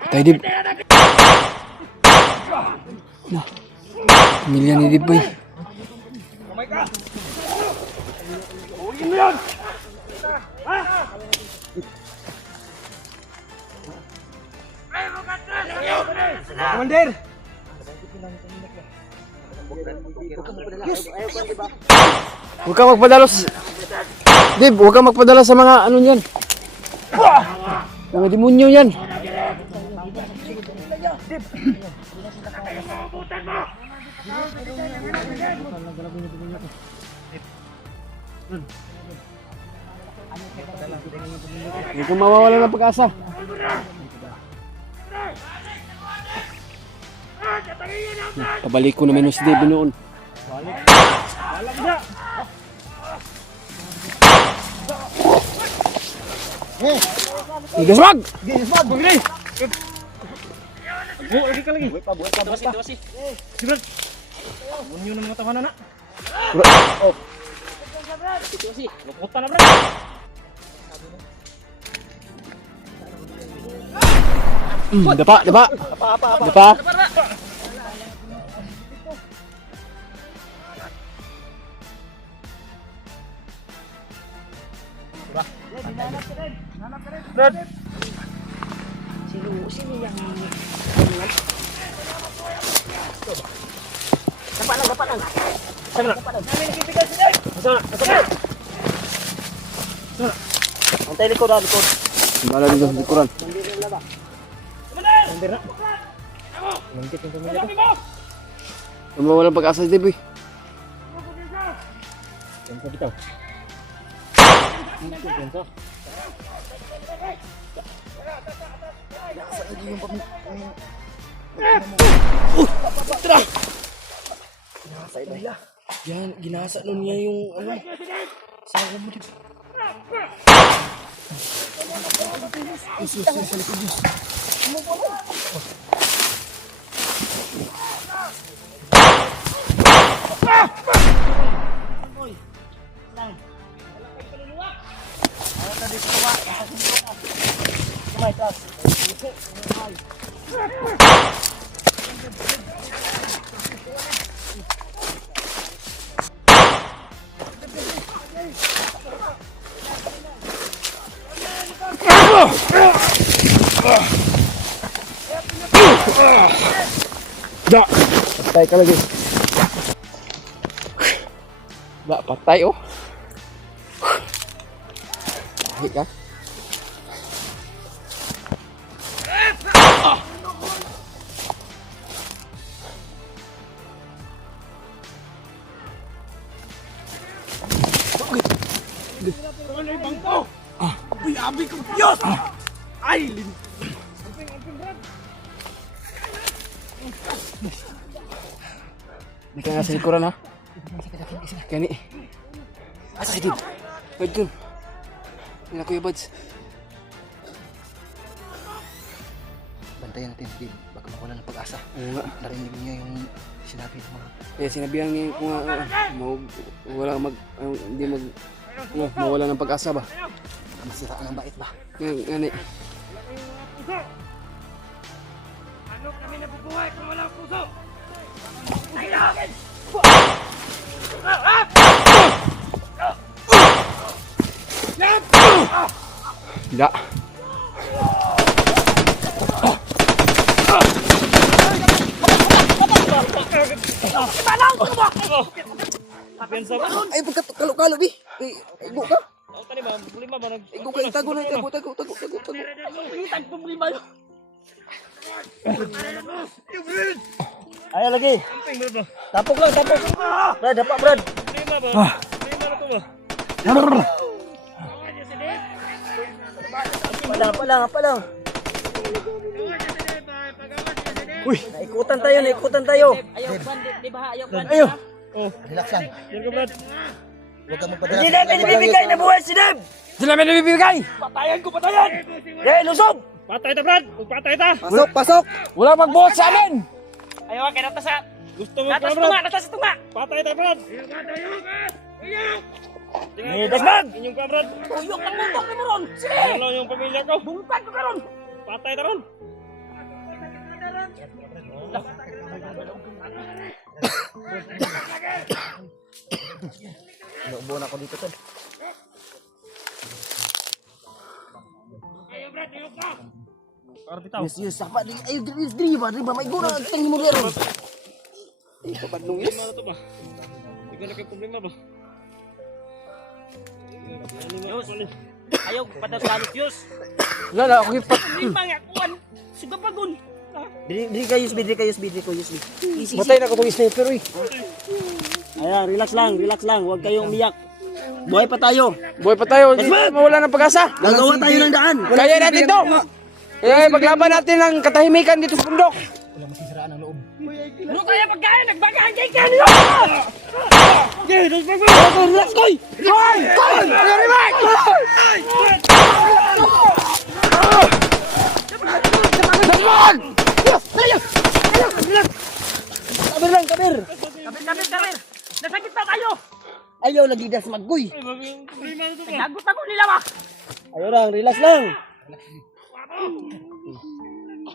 Patay Dib. Nah, pamilya ni Dib boy. Komandir! Huwag kang magpadala sa... Dib, huwag kang magpadala sa mga ano yan. Mga demonyo yan. Huwag kang mawawala ng pag-asa. Pabalik ko naman yung si Dib noon. Gaswag! Gismag! Bagli! Oh, lagi ka lagi. Buhay pa, basta. Sibrad! Bunyo ng mga tawanan na. Oh. Luputan na, Brad. Dapa. Dapa. Brad! Sino yang dapat lang. Sana. Namin nagbibigay sila. Sana. Antay likod. Wala dito sa likuran. Komandir na. Mangkit yung pamilya ko. Walang pag-asa si Dib boy. Pensa bitaw. Pensa. Yan, ginasa nun niya yung ano. Sawa mo dito. Sa likod Diyos. Da! Patay ka lagi. Da, patay oh. Hit ka? Ano yung bangko? Uy, abi ko. Diyos! Ay! Hindi ka nga sa likuran ha? Kani. Asa si Dib? Bad dun. Yan ako yung buds. Bantayan natin si Dib. Baka mawala ng pag-asa. Oo nga. Narinig niya yung sinabi ng mga... Kaya sinabihan niya kung wala hindi mawala ng pag-asa ba? Masiraan ang bait ba? Ngani. Ano kami nabubuhay kung wala puso? Da. Ay, pagkakalo-kalo, Bi. Igo ka. Ang tani ba? Lima ba? Igo ka. Itago na. Tago. Lima yun. Ayo lagi. Amping, Brad ba? Tapok lang. Brad, dapat Brad. Lima ba? Lima na to ba? Apa lang. Uy! Naikutan tayo. Ayaw ban, di ba? Ayaw ban. Ayo! Oh, Relax lang. yan ka, Brad. Huwag kang magpadala. Hindi namin ibibigay na buhay si Deb. Sila may nabibigay! Patayan ko, patayan! Hey, lusob. Patay ta, Brad! Patay ta! Pasok. Wala magbuhat sa amin! Ayaw, kaya natas sa... Gusto mo Natas ka, Brad? tunga! Patay ta, Brad! Ayaw! Desmond! Inyong kabrad! Tuyok ng mutok ni Moron! Sige! Ano yung pamilya ko? Bungkan ko karon! Patay na ron! Inuubo na ako dito, tol. Para bitaw. Yes, sapa. Ayo, diri ba? May guna. Tangi mo dito. Eh, kapadlong yes. Problema na to ba? Ikaw na kayo problema ba? Yus! Ayaw pada sa alis, Yus! Wala na, ako ipat. Lima nga kuwan! Sugapagon! Diri kayo, diri kayo, diri ko, yes. Easy. Matay na ko itong sniper, uy. Ayan, relax lang. Huwag kayong umiyak. Buhay pa tayo. Buhay pa tayo, hindi mawala ng pag-asa. Gagawa tayo ng daan. Kaya natin to. Eh, paglaban natin ng katahimikan dito sa bundok. Ano kaya pagkain? Nagbagay ka niyo! Relax, koy. Kabir. Kabir! Nasakit na tayo! Ayaw lagi das maggoy. Problema na to ba? Nagot ako nila ba? Ayaw lang, relax lang.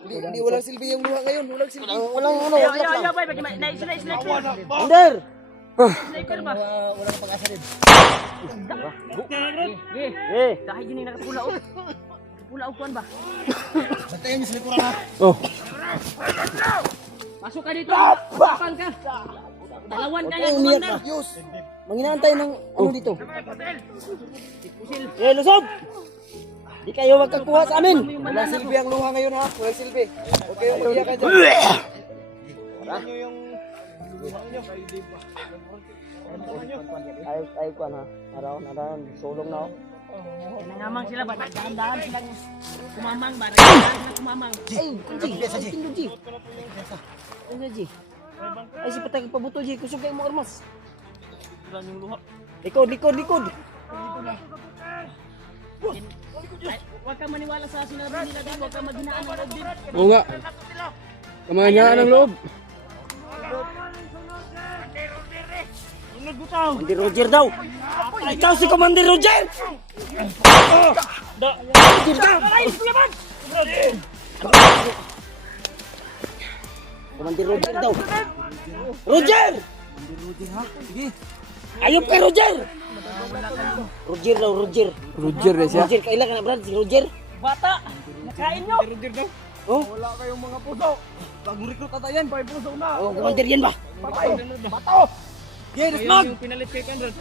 Hindi walang silbi yung luha ngayon, walang silbi. Walang Ayaw, bay! Sniper! Under. Sniper ba? Wala nang pag-asa din. Eh! Dahil yun yung nakapula o. Nakapula o kuwan ba? Bantayan niyo sa likuran ha. Oh. Pasok ka dito! Kapal ka! Dalawan ka Ay, na, umiyak commander! ka. Manginahan tayo ng ano dito. Eh, Lusob! Di kayo magkakuha sa amin. Walang silbi ang luha ngayon ha, walang silbi. Huwag kayong mag-iyakan dyan. Ay ko na. Araw, sulong na ako. Nangamang sila ba? Dahan-dahan silang kumamang ba? Dahan sila kumamang. Ay, Kunji. Kunji. Ay, si patay pabuto, Ji. Kusog kayo mo armas. Likod. Ay, huwag kang maniwala sa sinabi nila din. Huwag kang maghinaan ng loob din. Oo nga. Kamanyaan ng loob. Commander Roger daw. Ikaw si Commander Roger! Commander Roger daw. Roger! Ayop kay Roger! Roger daw, Roger. Roger na siya. Roger, kailan ka na, Brad? Si Roger? Bata! Nakain nyo! Oh, Wala kayong mga puso. Bagong recruit ata yan, 5 puso na. oh, Commander yan ba? Bato! Yes, Desmond! Yung pinalit kay Conrad.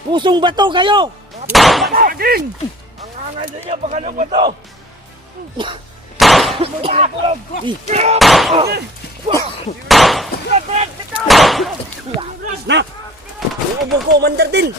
Pusong bato kayo! Saging! Ang angay sa inyo, baka ng bato! Na! Uubog ko, Commander din!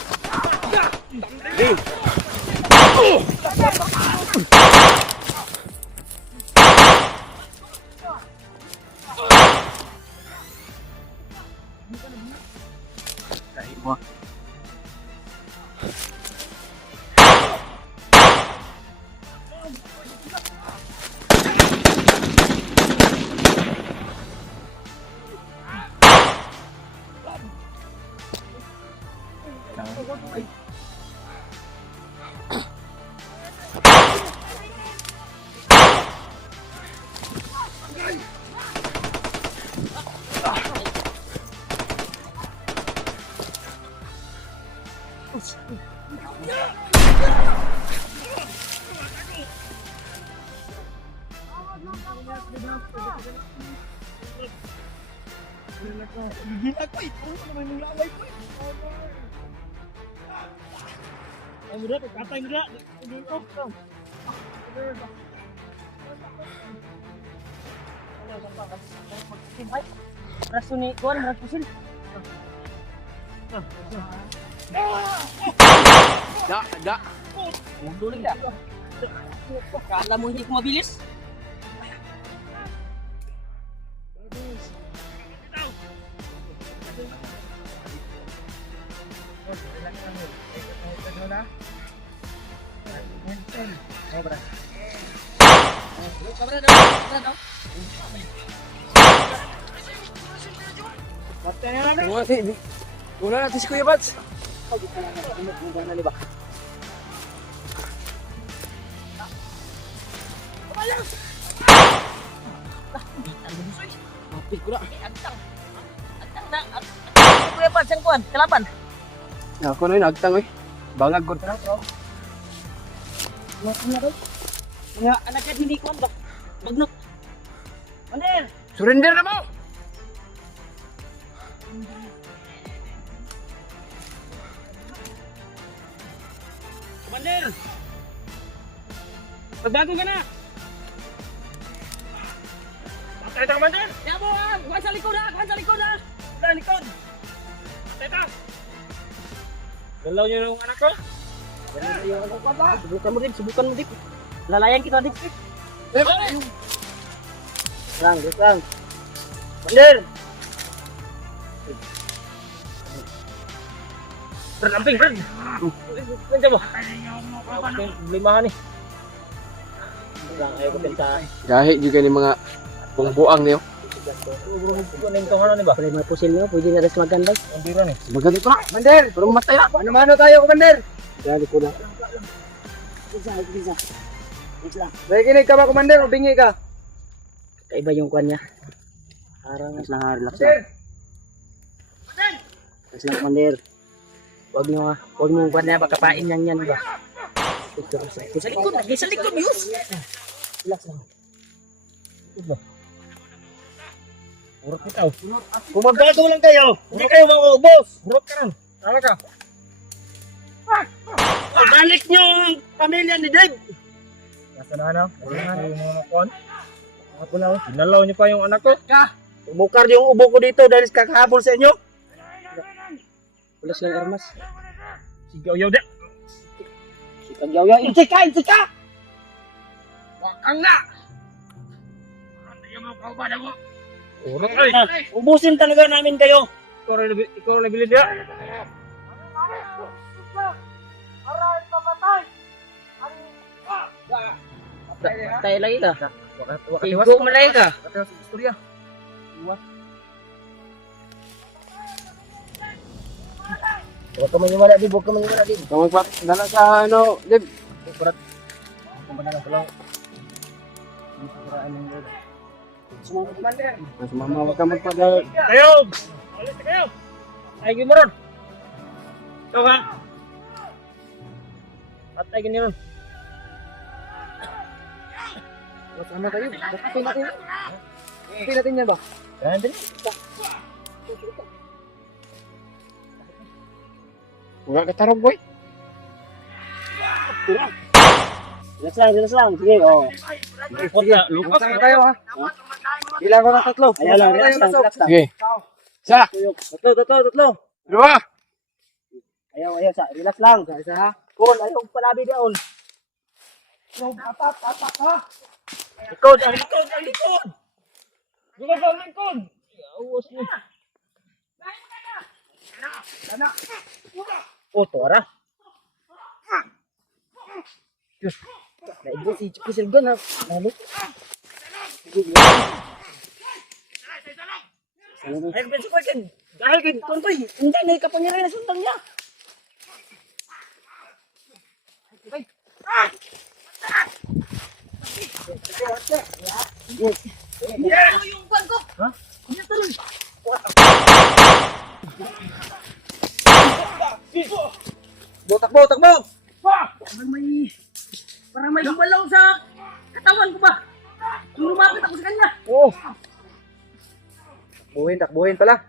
Ay, muda, pagkatay muda. Raso ni kuwan, rapusin. Da. Dulig na. Kala mo hindi ko mabilis? Una natin si Kuya Bats. Mapit ko na. Agtang na. Agtang kuya pa sang kuan. Kalaban. Ako na yun, agtang eh. Bangag ko. Nga anak ka hindi kuan ba. Magnot. Mander. Surrender na mo! Commander! Magbago ka na! Patay ta, Commander! Yabo ah. Kuan sa likod ah. Kuan sa likod ah. Wala, likod! Patay ta! Galaw niyo yung anak ko? Subukan mo din, subukan mo din. Lalayan kita din. Lang, lang. Bander! Fred, amping, Fred! Nandiyan mo? Limahan eh. Lang, ayaw ko pinta. Gahi juga ni mga bungbuang niyo. Ano yung tungalan ni ba? Pwede may pusil nyo, pwede na rin maganda. Ang bira ni. Maganda ko na. Mander! Pero matay na. Ano-mano tayo, Commander? Dali ko na. Isa. Lang. Nakikinig ka ba, Commander? O bingi ka? Kaiba yung kuan niya. Relax lang, relax Sir! lang. Relax lang, Commander. Huwag mo kuan niya, baka pain yan ba? Sa likod. Lagi sa likod yus. Relax lang. Urot kita. Kung magbago lang kayo, hindi kayo mauubos. Urot ka rin. Tama ka. Balik nyo ang pamilya ni Dave. Nasa na ano? Nasa yung mga kuwan. Ako na. Sinalaw niyo pa yung anak ko. Umukar yung ubo ko dito dahil kakahabol sa inyo. Relax lang, Armas. Sigaw yaw de. Sikag yaw-yaw. Insika! Wakang na! Ano yung mga kaubada mo? Urot ay! Ubusin talaga namin kayo. Ikaw na bilid ya. Tayo lagi ka. Wakatiwas. Igo malay ka. Wakatiwas sa istorya. Huwag ka maniwala din, huwag ka maniwala din. Kung magpadala sa ano, Dib. Mas mama, huwag ka magpadala. Kayo! Alis na kayo! Ay, mo ron! Ikaw ha! Patay gini ron. Masama tayo. Bakit natin? Bakit natin yan ba? Yan din. Huwag ka tarong, boy. Relax lang. Sige, oh. Lupot na. Lupot Masama tayo ha. Ilan ko ng tatlo. Ayaw lang, relax lang. Sige. Isa. Tatlo. Dua. Ayaw, relax lang. Isa ha. Paul, ayaw, palabi doon. Likod! Ang likod! Ang likod! Likod! Ang likod! Awas mo. Oh, tora. Naigo si Pusil doon ha. Lalo. Ay, benso ko ikin. Dahil kay Tontoy. Hindi, naikapangyarihan na suntang niya. Yung kuan ko. Takbo! Parang may gumalaw sa katawan ko ba? Yung lumapit ako sa kanya. Oo. Takbuhin pala.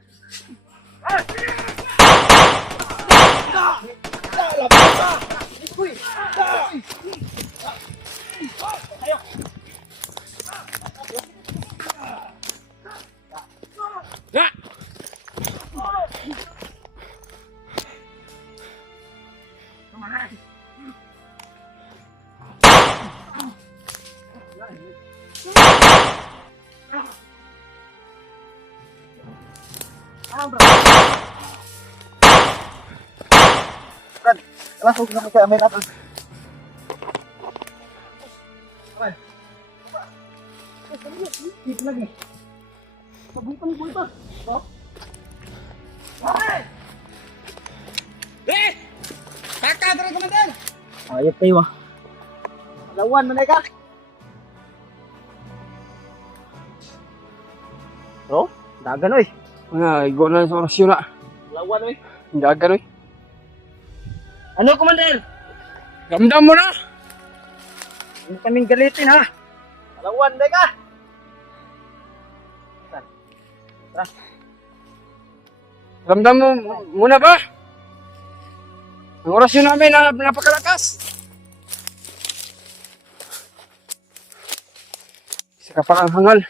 Langsung kita pakai main atas. Ayop kayo ah. Lawan man ka. Oh, dagan oy. Nga, igo na sa orasyon na. Lawan oy. Dagan, oy. Ano, Commander? Ramdam mo na! Huwag kaming galitin ha. Lawan na ka. Ramdam mo muna ba? Ang orasyon namin na napakalakas. Isa ka pa kang hangal.